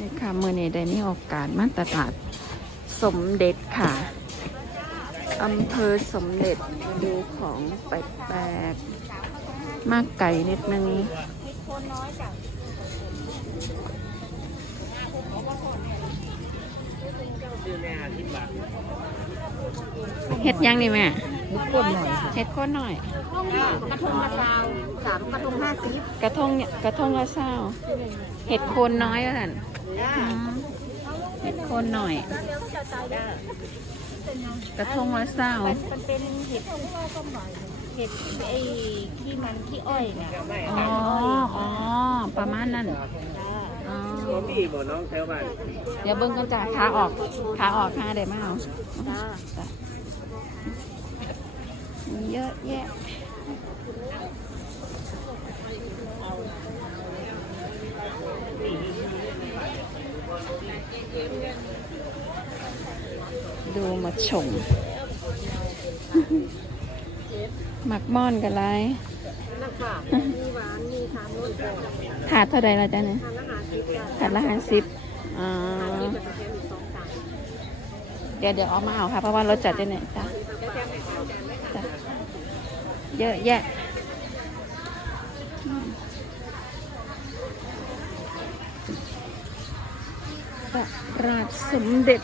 นี่ค่ะเมื่อนี้ได้มีโอกาสมาตลาดสมเด็จค่ะอำเภอสมเด็จมาดูของแปลกๆมากไก่นิดนึงเฮ็ดยังนี่แม่ นิดคนหน่อยเฮ็ดข้นหน่อย กระทงละซาวสามกระทงห้าสิบกระทงเนี่ยกระทงละเศร้าเห็ดโคนน้อยแล้วกันเห็ดโคนหน่อย กระทงละเศร้ามันเป็นเห็ดเห็ดไอ้ขี้มันขี้อ้อยเนี่ยอ๋ออ๋อประมาณนั้นอ๋อมีบ่น้องแถวบ้านเดี๋ยวเบิ้งกันจ้ะขาออกขาออกขาได้มาเอาจ้าจ้ะมี เยอะแยะดูมาชมหมักม่อนกันไรนักค่ะมีหวาน มีสามรสถาดเท่าไรละจ๊ะเนี่ยทานละหาสิบจ้าถาดละห้าสิบอ่ามีแบบแถมอีกสองจานเดี๋ยวเดี๋ยวเอามาเอาค่ะ เพราะว่ารถจัดด้เนี่ยจ้ะ เยอะแยะ ตลาดสมเด็จ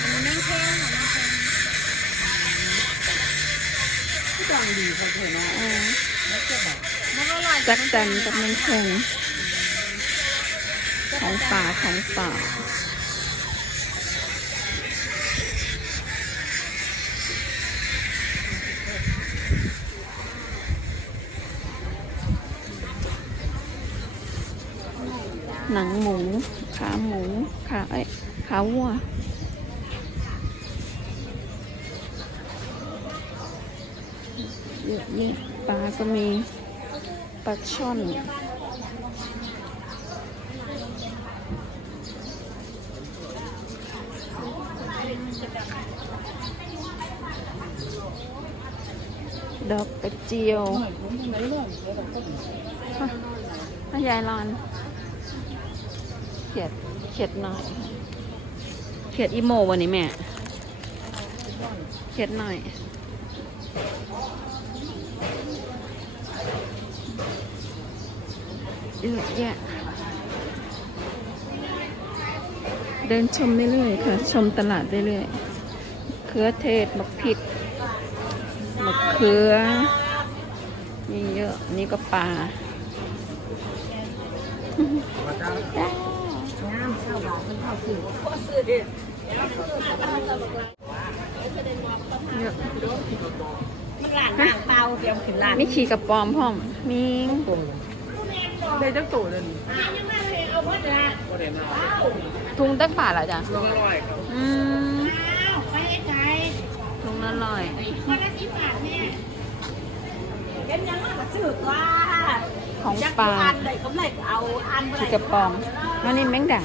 อันนี้นั่งแค่ค่ะจังดีครับเพื่อนน้องอ่ามันอร่อยจักจันกับเมืองคงของป่าของป่า หนังหมู ขาหมู ขาเอ้ยขาวัว เยอะแยะปลาก็มีปลาช่อนดอกกระเจียวพยายรอน ขียดเขียดหน่อย เขียดอีโมวันนี้แม่ เขียดหน่อย เยอะแยะ เดินชมเรื่อยๆค่ะ ชมตลาดเรื่อยๆเครือเทศมะพริกมะเขือนี่เยอะ นี่ก็ปลาจ้ หลานหางเปล่าเตรียมขึ้นหลานมีขี่กับปอมพ่อมมีได้จักโตเลยนี่เอาหมดละบ่ได้มาทุงตั้งบาทเหรอจ๊ะน้องอร่อยครับอืมไปไกลทุงละร้อยคนละสิบบาทเนี่ยเป็นยังไงก็ซื้อว่าของจักปลาอันใดก็ไม่เอาอันขี่กับปอมแล้วนี่แมงดา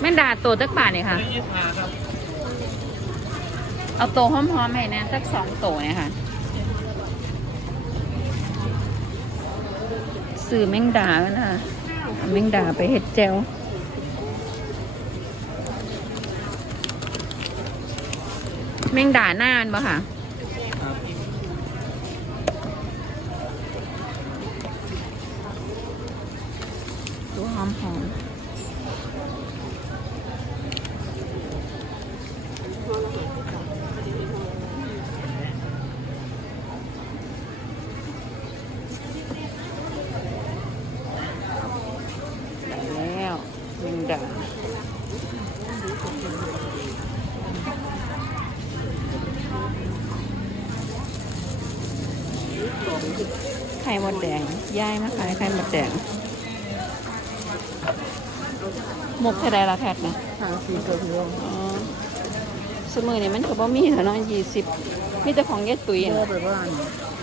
แมงดาตัวตั้งบาทเนี่ยค่ะ ยี่สิบห้าครับเอาโตหอมๆให้นะสักสองโตเนี่ยค่ะสื่อแมงดาแล้วนะคะเอาแมงดาไปเห็ดเจลแมงดาหน้ามันบ่ค่ะ ตัวหอมหอมได้แล้วแมงดา ไข่มดแดงย่ายมาขายไข่มดแดงหมกเท่าไรละแพทย์นะห้าสี่ตัวเดียวอ๋อสมือนี่มันก็บ่มีแล้วเนาะยี่สิบมีแต่ของยายตุ๋ยพ่อน่ะไปบ้าน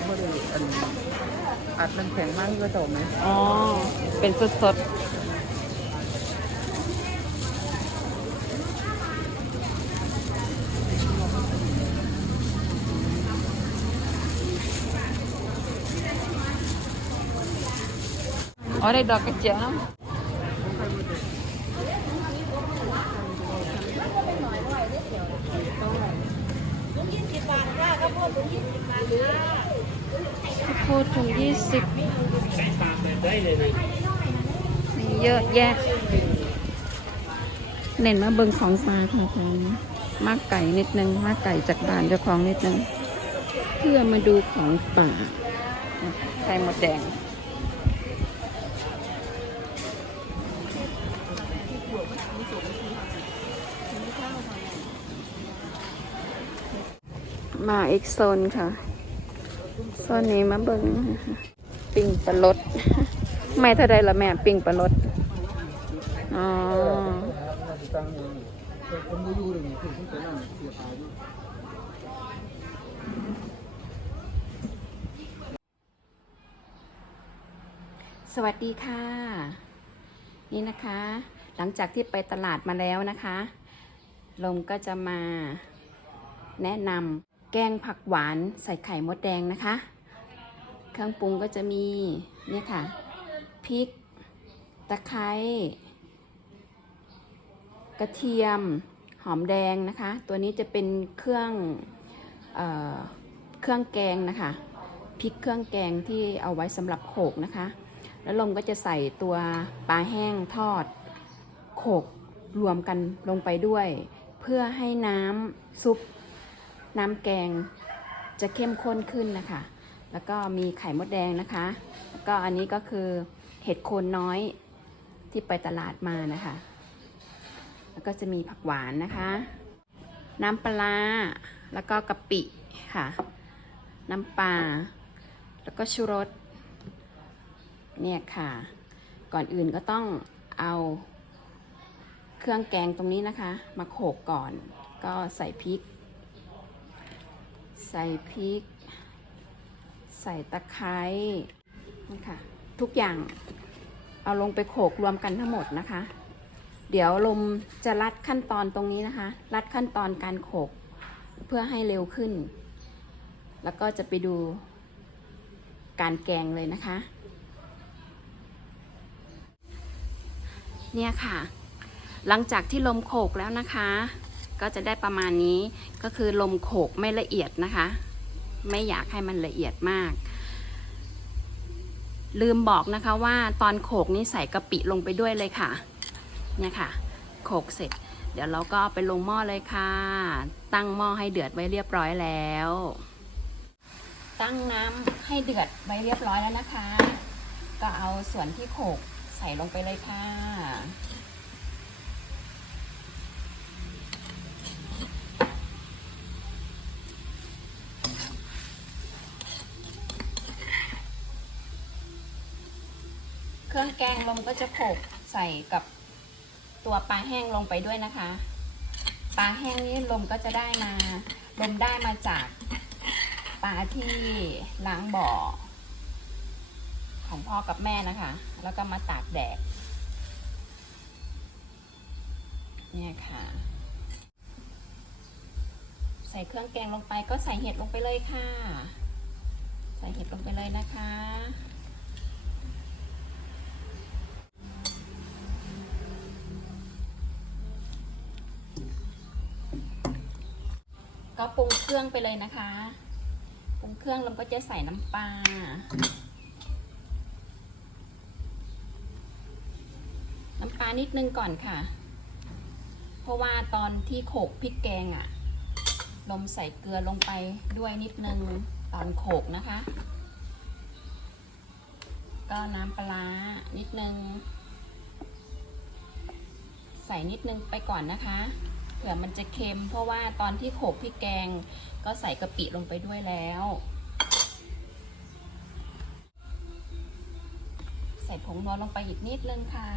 บ่ได้อันอัดมันแข็งมากก็ตกไหมอ๋อ เป็นสดสด อ๋อได้ดอกกระเจียวน้ำ ลุงยี่สิบบาทจ้าข้าวโพดลุงยี่สิบบาทจ้าข้าวโพดถุงยี่สิบมีเยอะแยะ เน้นมาเบิงของซาค่ะคุณมากไก่นิดนึงมากไก่จากบ้านเจ้าของนิดนึง เพื่อมาดูของป่าไข่มดแดง มาอีกโซนค่ะ โซนนี้มาเบิงปิ่งปลาลดไม่เท่าใดละแม่ปิ่งปลาลดอ๋อตั้งคนไม่อยู่เลยนี่คือคนไปนั่งเสียตายอยู่สวัสดีค่ะ นี่นะคะ หลังจากที่ไปตลาดมาแล้วนะคะ ลมก็จะมาแนะนำ แกงผักหวานใส่ไข่มดแดงนะคะ เครื่องปรุงก็จะมีเนี่ยค่ะพริก ตะไคร้กระเทียมหอมแดงนะคะ ตัวนี้จะเป็นเครื่องเออเครื่องแกงนะคะพริกเครื่องแกงที่เอาไว้สำหรับโขกนะคะ แล้วลมก็จะใส่ตัวปลาแห้งทอดโขกรวมกันลงไปด้วย เพื่อให้น้ำซุป น้ำแกงจะเข้มข้นขึ้นนะคะ แล้วก็มีไข่มดแดงนะคะ แล้วก็อันนี้ก็คือเห็ดโคนน้อยที่ไปตลาดมานะคะ แล้วก็จะมีผักหวานนะคะ น้ำปลา แล้วก็กะปิค่ะ น้ำปลา แล้วก็ชูรส เนี่ยค่ะ ก่อนอื่นก็ต้องเอาเครื่องแกงตรงนี้นะคะ มาโขกก่อน ก็ใส่พริก ใส่พริก ใส่ตะไคร้นี่ค่ะ ทุกอย่างเอาลงไปโขกรวมกันทั้งหมดนะคะ เดี๋ยวลมจะลัดขั้นตอนตรงนี้นะคะลัดขั้นตอนการโขกเพื่อให้เร็วขึ้น แล้วก็จะไปดูการแกงเลยนะคะ เนี่ยค่ะ หลังจากที่ลมโขกแล้วนะคะ ก็จะได้ประมาณนี้ก็คือลมโขกไม่ละเอียดนะคะ ไม่อยากให้มันละเอียดมาก ลืมบอกนะคะว่าตอนโขกนี้ใส่กะปิลงไปด้วยเลยค่ะเนี่ยค่ะ โขกเสร็จ เดี๋ยวเราก็ไปลงหม้อเลยค่ะ ตั้งหม้อให้เดือดไว้เรียบร้อยแล้ว ตั้งน้ำให้เดือดไว้เรียบร้อยแล้วนะคะ ก็เอาส่วนที่โขกใส่ลงไปเลยค่ะ เครื่องแกงลมก็จะโขกใส่กับตัวปลาแห้งลงไปด้วยนะคะ ปลาแห้งนี้ลมก็จะได้มา ลมได้มาจากปลาที่ล้างบ่อ ของพ่อกับแม่นะคะ แล้วก็มาตากแดดเนี่ยค่ะ ใส่เครื่องแกงลงไปก็ใส่เห็ดลงไปเลยค่ะ ใส่เห็ดลงไปเลยนะคะ ก็ปรุงเครื่องไปเลยนะคะ ปรุงเครื่องเราก็จะใส่น้ำปลา น้ำปลานิดนึงก่อนค่ะ เพราะว่าตอนที่โขกพริกแกงอะ่ะ ลมใส่เกลือลงไปด้วยนิดนึงตอนโขกนะคะ ก็น้ำปลานิดนึง ใส่นิดนึงไปก่อนนะคะ ผื่อมันจะเค็ม เพราะว่าตอนที่โขกพริกแกง ก็ใส่กะปิลงไปด้วยแล้ว ใส่ผงนัวลงไปอีกนิดนึงค่ะ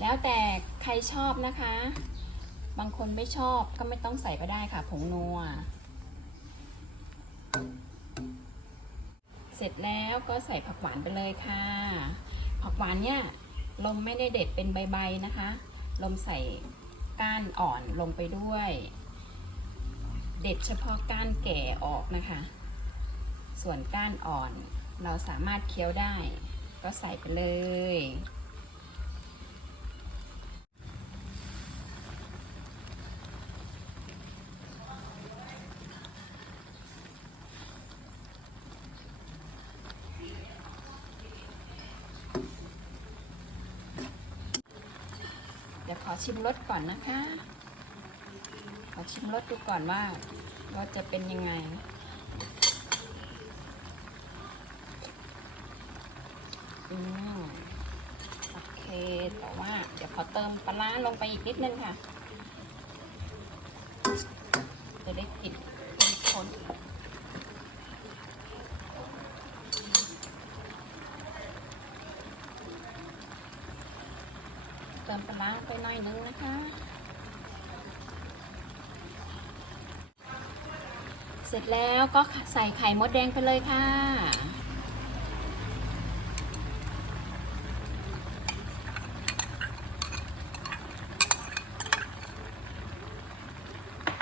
แล้วแต่ใครชอบนะคะ บางคนไม่ชอบก็ไม่ต้องใส่ก็ได้ค่ะ ผงนัวเสร็จแล้วก็ใส่ผักหวานไปเลยค่ะ ผักหวานเนี่ยลมไม่ได้เด็ดเป็นใบๆนะคะ ลมใส่ก้านอ่อนลงไปด้วย เด็ดเฉพาะก้านแก่ออกนะคะ ส่วนก้านอ่อนเราสามารถเคี้ยวได้ ก็ใส่ไปเลย ขอชิมรสก่อนนะคะ ขอชิมรสดูก่อนว่าว่าจะเป็นยังไง อืมโอเค แต่ว่า เดี๋ยวขอเติมปลาร้าลงไปอีกนิดนึงค่ะ จะได้กลิ่นเข้มข้นเติมปลาร้าไปหน่อยนึงนะคะ เสร็จแล้วก็ใส่ไข่มดแดงไปเลยค่ะ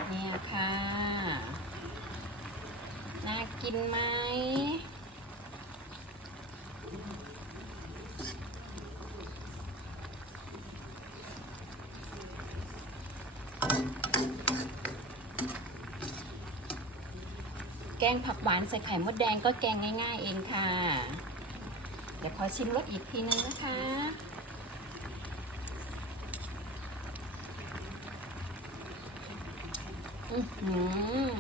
เนี่ยค่ะ น่ากินไหม แกงผักหวานใส่ไข่มดแดงก็แกงง่าย ๆ เองค่ะ เดี๋ยวขอชิมรสอีกทีนึงนะคะ อือหือ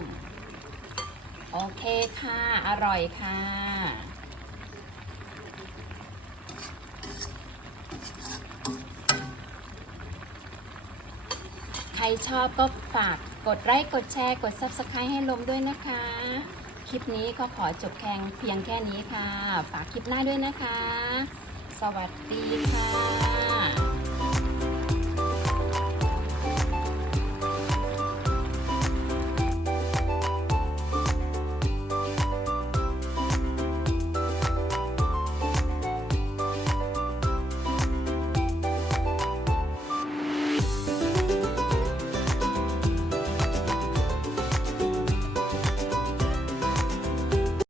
โอเคค่ะ อร่อยค่ะใครชอบก็ฝาก กดไลค์กดแชร์กด Subscribe ให้ลมด้วยนะคะ คลิปนี้ก็ขอจบแข่งเพียงแค่นี้ค่ะ ฝากคลิปหน้าด้วยนะคะ สวัสดีค่ะ